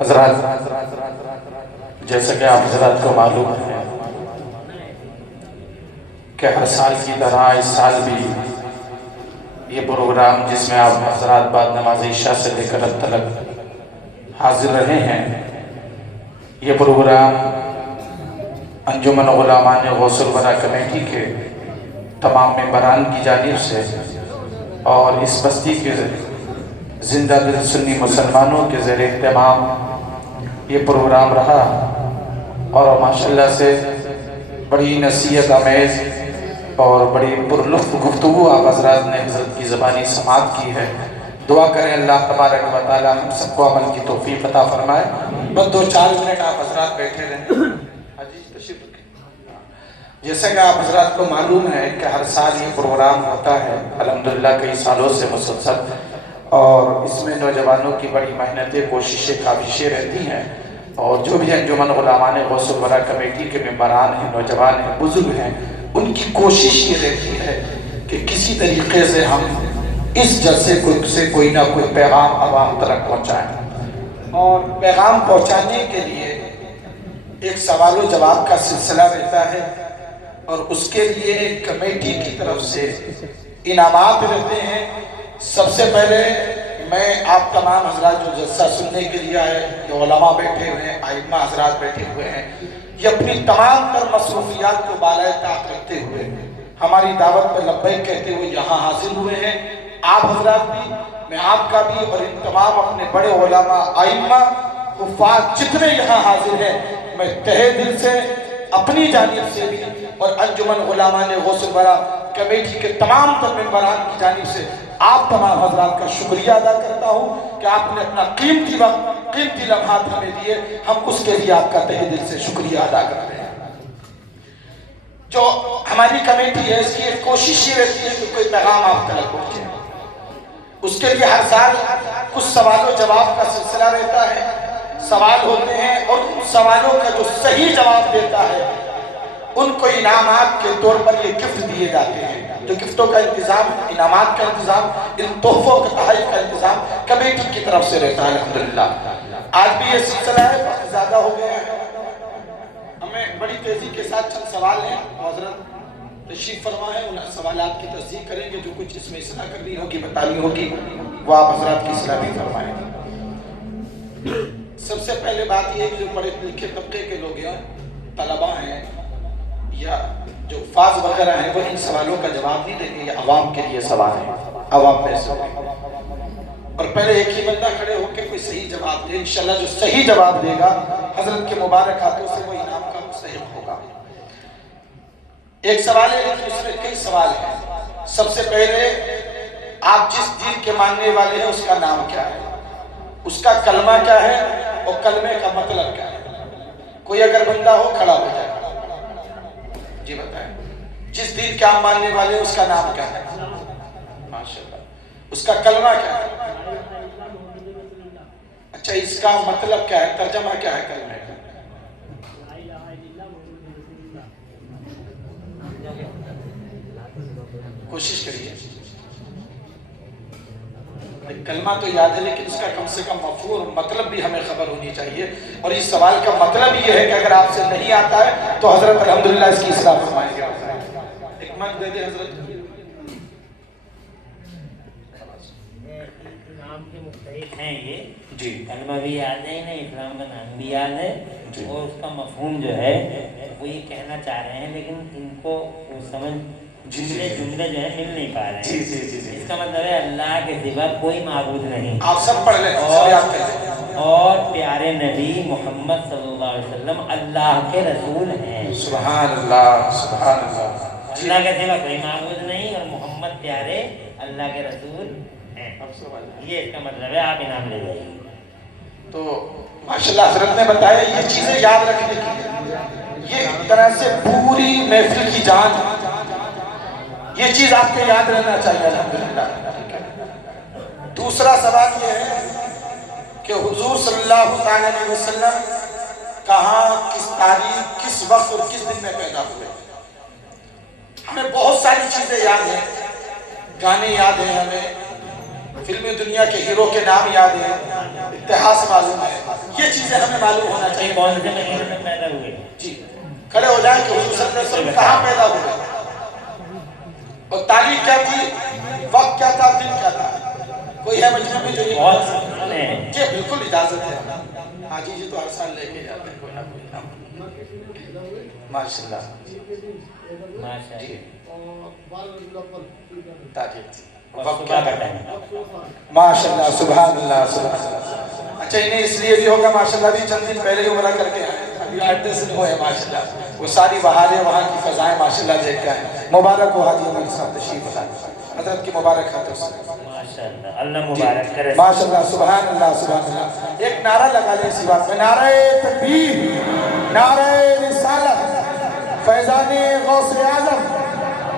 حضرات، جیسا کہ آپ حضرات کو معلوم ہے کہ ہر سال کی طرح اس سال بھی یہ پروگرام جس میں آپ حضرات بعد نماز عشاء سے لے کر اب تک حاضر رہے ہیں، یہ پروگرام انجمن علماء غوث الورا کمیٹی کے تمام ممبران کی جانب سے اور اس بستی کے زندہ دل سنی مسلمانوں کے زیر اہتمام یہ پروگرام رہا، اور ماشاءاللہ سے بڑی نصیحت آمیز اور بڑی پرلطف گفتگو آپ حضرات نے حضرت کی زبانی سماعت کی ہے۔ دعا کریں اللہ تبارک و تعالی ہم سب کو عمل کی توفیق عطا فرمائے۔ بس 2-4 منٹ آپ حضرات بیٹھے رہیں۔ جیسا کہ آپ حضرات کو معلوم ہے کہ ہر سال یہ پروگرام ہوتا ہے الحمدللہ کئی سالوں سے مسلسل، اور اس میں نوجوانوں کی بڑی محنتیں، کوششیں، کاوشیں رہتی ہیں، اور جو بھی انجمن علماء غوث الورا کمیٹی کے ممبران ہیں، نوجوان ہیں، بزرگ ہیں، ان کی کوشش یہ رہتی ہے کہ کسی طریقے سے ہم اس جلسے سے کوئی نہ کوئی پیغام عوام تک پہنچائیں، اور پیغام پہنچانے کے لیے ایک سوال و جواب کا سلسلہ رہتا ہے، اور اس کے لیے کمیٹی کی طرف سے انعامات رہتے ہیں۔ سب سے پہلے میں آپ تمام حضرات جو جلسہ سننے کے لیے آئے، جو علماء بیٹھے ہوئے ہیں، ائمہ حضرات بیٹھے ہوئے ہیں، یہ اپنی تمام تر مصروفیات کو بالائے طاقت رکھتے ہوئے ہماری دعوت پر لبیک کہتے ہوئے یہاں حاضر ہوئے ہیں۔ آپ حضرات بھی، میں آپ کا بھی، اور ان تمام اپنے بڑے علماء، ائمہ، حفاظ جتنے یہاں حاضر ہیں، میں تہہ دل سے اپنی جانب سے بھی اور انجمن علماء غوث الورا کمیٹی کے تمام تر ممبران کی جانب سے آپ تمام حضرات کا شکریہ ادا کرتا ہوں کہ آپ نے اپنا قیمتی وقت، قیمتی لمحات ہمیں دیے، ہم اس کے لیے آپ کا تہہ دل سے شکریہ ادا کرتے ہیں۔ جو ہماری کمیٹی ہے اس کی ایک کوشش یہ رہتی ہے کہ کوئی پیغام آپ تک پہنچے، اس کے لیے ہر سال کچھ سوال و جواب کا سلسلہ رہتا ہے، سوال ہوتے ہیں، اور ان سوالوں کا جو صحیح جواب دیتا ہے ان کو انعامات کے طور پر یہ گفٹ دیے جاتے ہیں۔ جو گفٹوں کا انتظام، انعامات کا انتظام، ان تحفوں کا تحائف کا انتظام کمیٹی کی طرف سے رہتا ہے الحمدللہ۔ آج بھی یہ سلسلہ ہے، وقت زیادہ ہو گیا ہے، ہمیں بڑی تیزی کے ساتھ چند سوال ہیں، حضرت تشریف فرما ہے، ان سوالات کی تصدیق کریں گے، جو کچھ اس میں اصلاح کرنی ہوگی، بتانی ہوگی، وہ آپ حضرات کی اصلاح بھی فرمائیں۔ سب سے پہلے بات یہ ہے کہ جو پڑھے لکھے طبقے کے لوگ ہیں، طلباء ہیں یا جو فاض وغیرہ ہیں، وہ ان سوالوں کا جواب نہیں دیں گے، یہ عوام کے لیے سوال ہے، عوام میں سے، اور پہلے ایک ہی بندہ کھڑے ہو کے کوئی صحیح جواب دے، انشاءاللہ جو صحیح جواب دے گا حضرت کے مبارک ہاتھوں سے وہ انعام کا مستحق ہوگا۔ ایک سوال ہے لیکن اس میں کئی سوال ہیں۔ سب سے پہلے آپ جس دین کے ماننے والے ہیں اس کا نام کیا ہے، اس کا کلمہ کیا ہے، اور کلمے کا مطلب کیا ہے؟ کوئی اگر بندہ ہو کھڑا ہو جائے، جی بتائیں، جس دین کے آپ ماننے والے ہیں اس کا نام کیا ہے؟ ماشاءاللہ، اس کا کلمہ کیا ہے؟ اچھا، اس کا مطلب کیا ہے، ترجمہ کیا ہے کلمے کا؟ کوشش کریے، کلمہ تو یاد ہے لیکن اس کا کم سے کم مفہوم مطلب بھی ہمیں خبر ہونی چاہیے، اور اس سوال کا مطلب یہ ہے کہ اگر آپ سے نہیں آتا ہے تو حضرت الحمدللہ اس کی اصلاح فرمائیں گے۔ ایک مائک دے دے حضرت۔ اسلام کے مختلف ہیں، یہ جی، کلمہ بھی یاد ہے، انہیں اسلام کا نام بھی یاد ہے، اور اس کا مفہوم جو ہے وہ یہ کہنا چاہ رہے ہیں، لیکن ان کو سمجھ جملے جو ہے مل نہیں پا رہے ہیں۔ اس کا مطلب ہے اللہ کے سوا کوئی معبود نہیں، آپ سب پڑھ لیں، اور پیارے نبی محمد صلی اللہ علیہ وسلم اللہ کے رسول ہیں۔ سبحان اللہ، سبحان اللہ۔ اللہ کے سوا کوئی معبود نہیں، اور محمد پیارے اللہ کے رسول ہیں، یہ اس کا مطلب ہے۔ آپ انعام لے جائیے۔ تو ماشاءاللہ حضرت نے بتایا یہ چیزیں یاد رکھنے کی، یہ ایک طرح سے پوری محفل کی جان، یہ چیز آپ کو یاد رہنا چاہیے الحمدللہ۔ دوسرا سوال یہ ہے کہ حضور صلی اللہ علیہ وسلم کہاں، کس تاریخ، کس وقت اور کس دن میں پیدا ہوئے؟ ہمیں بہت ساری چیزیں یاد ہیں، گانے یاد ہیں ہمیں، فلمی دنیا کے ہیرو کے نام یاد ہیں، اتہاس معلوم ہے، یہ چیزیں ہمیں معلوم ہونا چاہیے۔ کون سے مہینے میں پیدا ہوئے؟ جی کھڑے ہو جائیں کہ حضور صلی اللہ علیہ وسلم کہاں پیدا ہوئے، اور تاریخ کیا تھی، وقت کیا تھا، دن کیا تھا؟ کوئی ہے مجمع میں جو یہ بہت سال ہے جی بالکل اجازت ہے۔ حاجی جی تو ہر سال لے کے جاتے ہیں کوئی نہ کوئی نام، ماشاءاللہ ماشاء جی اللہ۔ تاریخ تھی، اور وقت صبح کیا کا تھا؟ ٹائم ماشاءاللہ سبحان اللہ سبحان اللہ۔ اچھا انہیں اس لیے بھی ہوگا ماشاءاللہ بھی چند دن پہلے عمرہ کر کے آئے، ابھی 8-10 دن ہوئے ماشاءاللہ، وہ ساری بہاریں وہاں کی فضائیں ماشاءاللہ دیکھ کے آئے۔ مبارک ہو حاجی عمر صاحب تشریف لائے، حضرت کی مبارک خاطر سے ماشاءاللہ، اللہ مبارک کرے۔ ماشاءاللہ سبحان اللہ سبحان اللہ۔ ایک نعرہ لگا لیں اسی بات میں، نعرہ تکبیر، نعرہ رسالت، فیضان غوث اعظم،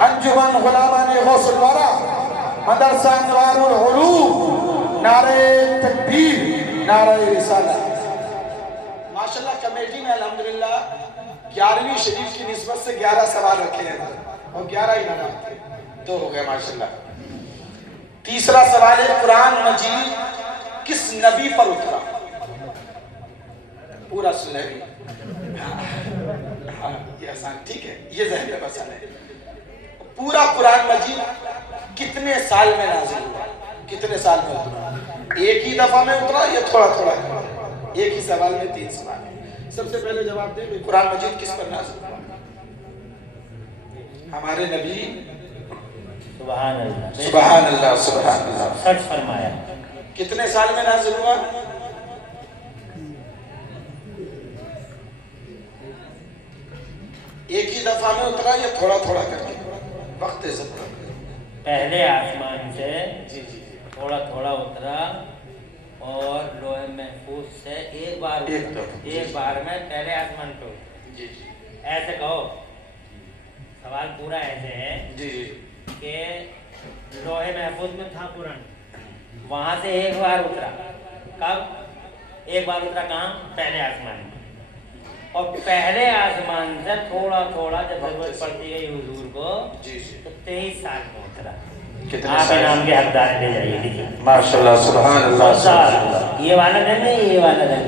انجمن غلامان غوث الورا، مدرسہ انوار العلوم، نعرہ تکبیر، نعرہ رسالت۔ ماشاءاللہ کمیٹی میں الحمدللہ 11ویں شریف کی نسبت سے 11 سوال رکھے ہیں اور 11 ہی نمبر تھے، 2 ہو گئے ماشاءاللہ۔ تیسرا سوال ہے قرآن مجید کس نبی پر اترا؟ پورا سنے بھی، یہ آسان، ٹھیک ہے، یہ ذہن میں مسئلہ ہے۔ پورا قرآن مجید کتنے سال میں نازل ہوا، کتنے سال میں اترا؟ ایک ہی دفعہ میں اترا یا تھوڑا تھوڑا؟ ایک ہی سوال میں 3 سوال ہیں۔ سب سے پہلے جواب دیں کہ قرآن مجید کس پر نازل ہوا؟ ہمارے نبی سبحان اللہ، سبحان اللہ سبحان اللہ، سچ فرمایا۔ کتنے سال میں نازل ہوا؟ ایک ہی دفعہ میں اترا یا تھوڑا تھوڑا کر کے؟ وقت سے پہلے آسمان سے تھوڑا تھوڑا اترا اور لوح محفوظ سے ایک بار میں پہلے آسمان پہ اترا۔ ایسے کہو، سوال پورا ایسے ہے کہ لوح محفوظ میں تھا قرآن، وہاں سے ایک بار اترا، کب؟ ایک بار اترا کہاں؟ پہلے آسمان میں، اور پہلے آسمان سے تھوڑا تھوڑا جب ضرورت پڑتی گئی حضور کو تو 23 سال میں اترا۔ آپ انعام کے حقدار لے جائیے، دیکھیے ماشاءاللہ سبحان اللہ۔ یہ والا دن ہے، یہ والا دن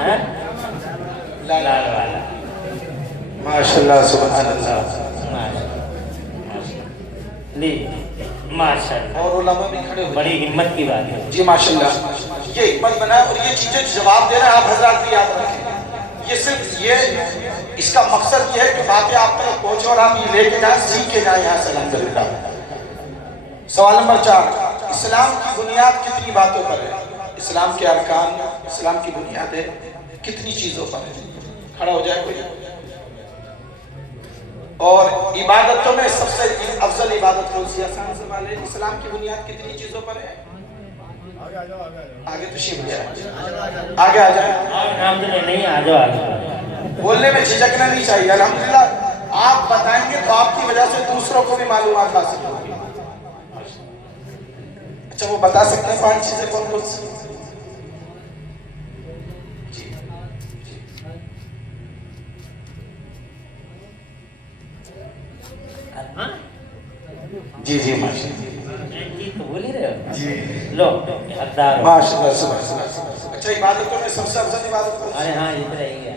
ہے، لال والا، ماشاءاللہ سبحان اللہ۔ ماشاءاللہ، اور علماء بھی کھڑے ہوئے، بڑی ہمت کی بات ہے جی ماشاءاللہ، یہ حکمت بنا ہے، اور یہ چیزیں جواب دے رہے ہیں، آپ حضرات بھی یاد رکھیں، یہ صرف اس کا مقصد یہ ہے کہ باتیں آپ تک پہنچے اور آپ یہ لے کے جائیں، سیکھ کے جائیں یہاں سے الحمدللہ۔ سوال نمبر 4، اسلام کی بنیاد کتنی باتوں پر ہے؟ اسلام کے ارکان، اسلام کی بنیادیں کتنی چیزوں پر ہے؟ کھڑا ہو جائے کوئی۔ اور عبادتوں میں سب سے افضل عبادت کون سی؟ آسان سوال ہے، اسلام کی بنیاد کتنی چیزوں پر ہے؟ آگے تشریف لے آئے، آگے آ جائیں، نہیں آ جاؤ، بولنے میں جھجکنا نہیں چاہیے۔ الحمدللہ آپ بتائیں گے تو آپ کی وجہ سے دوسروں کو بھی معلومات حاصل ہوگی۔ اچھا وہ بتا سکتے ہیں 5 چیزیں کون کون سی؟ جی جی تو بول ہی رہے ہو جی لو حقدار ہو۔ ماشاءاللہ سبحان اللہ۔ اچھا عبادتوں میں سب سے افضل عبادت کون سی؟ ارے ہاں ادھر ہی ہے،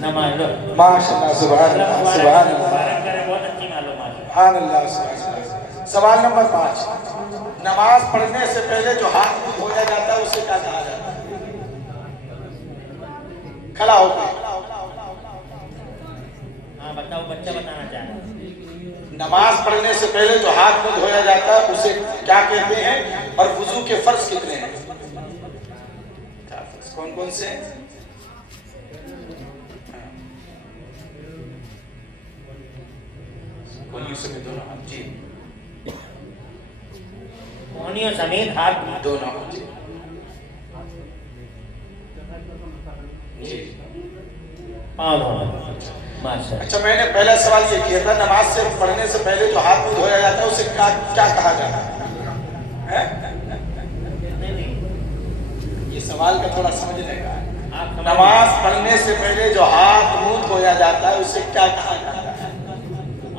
نماز لو، ماشاءاللہ سبحان اللہ سبحان اللہ مبارک کرے، بہت اچھی معلومات ہے۔ سبحان اللہ سبحان اللہ۔ سوال نمبر 5، نماز پڑھنے سے پہلے جو ہاتھ منہ دھویا جاتا ہے اسے کیا کہا جاتا ہے؟ کھڑا ہو کے ہاں بتاؤ، بچہ بتانا چاہ رہا ہے۔ نماز پڑھنے سے پہلے جو ہاتھ منہ دھویا جاتا ہے اسے کیا کہتے ہیں؟ اور وضو کے فرض کتنے ہیں؟ کون کون سے ہیں؟ کونیوں سے بھی دونوں ہاتھ، جی کونیوں سمیت ہاتھ دونوں ہاتھ، جی پاؤں دونوں۔ ماشاءاللہ۔ اچھا میں نے پہلا سوال یہ کیا تھا، نماز سے پڑھنے سے پہلے جو ہاتھ منہ دھویا جاتا ہے اسے کیا کہا جاتا ہے؟ یہ سوال کا تھوڑا سمجھنے کا ہے۔ نماز پڑھنے سے پہلے جو ہاتھ منہ دھویا جاتا ہے اسے کیا کہا جاتا ہے؟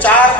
4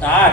60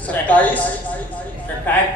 27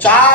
4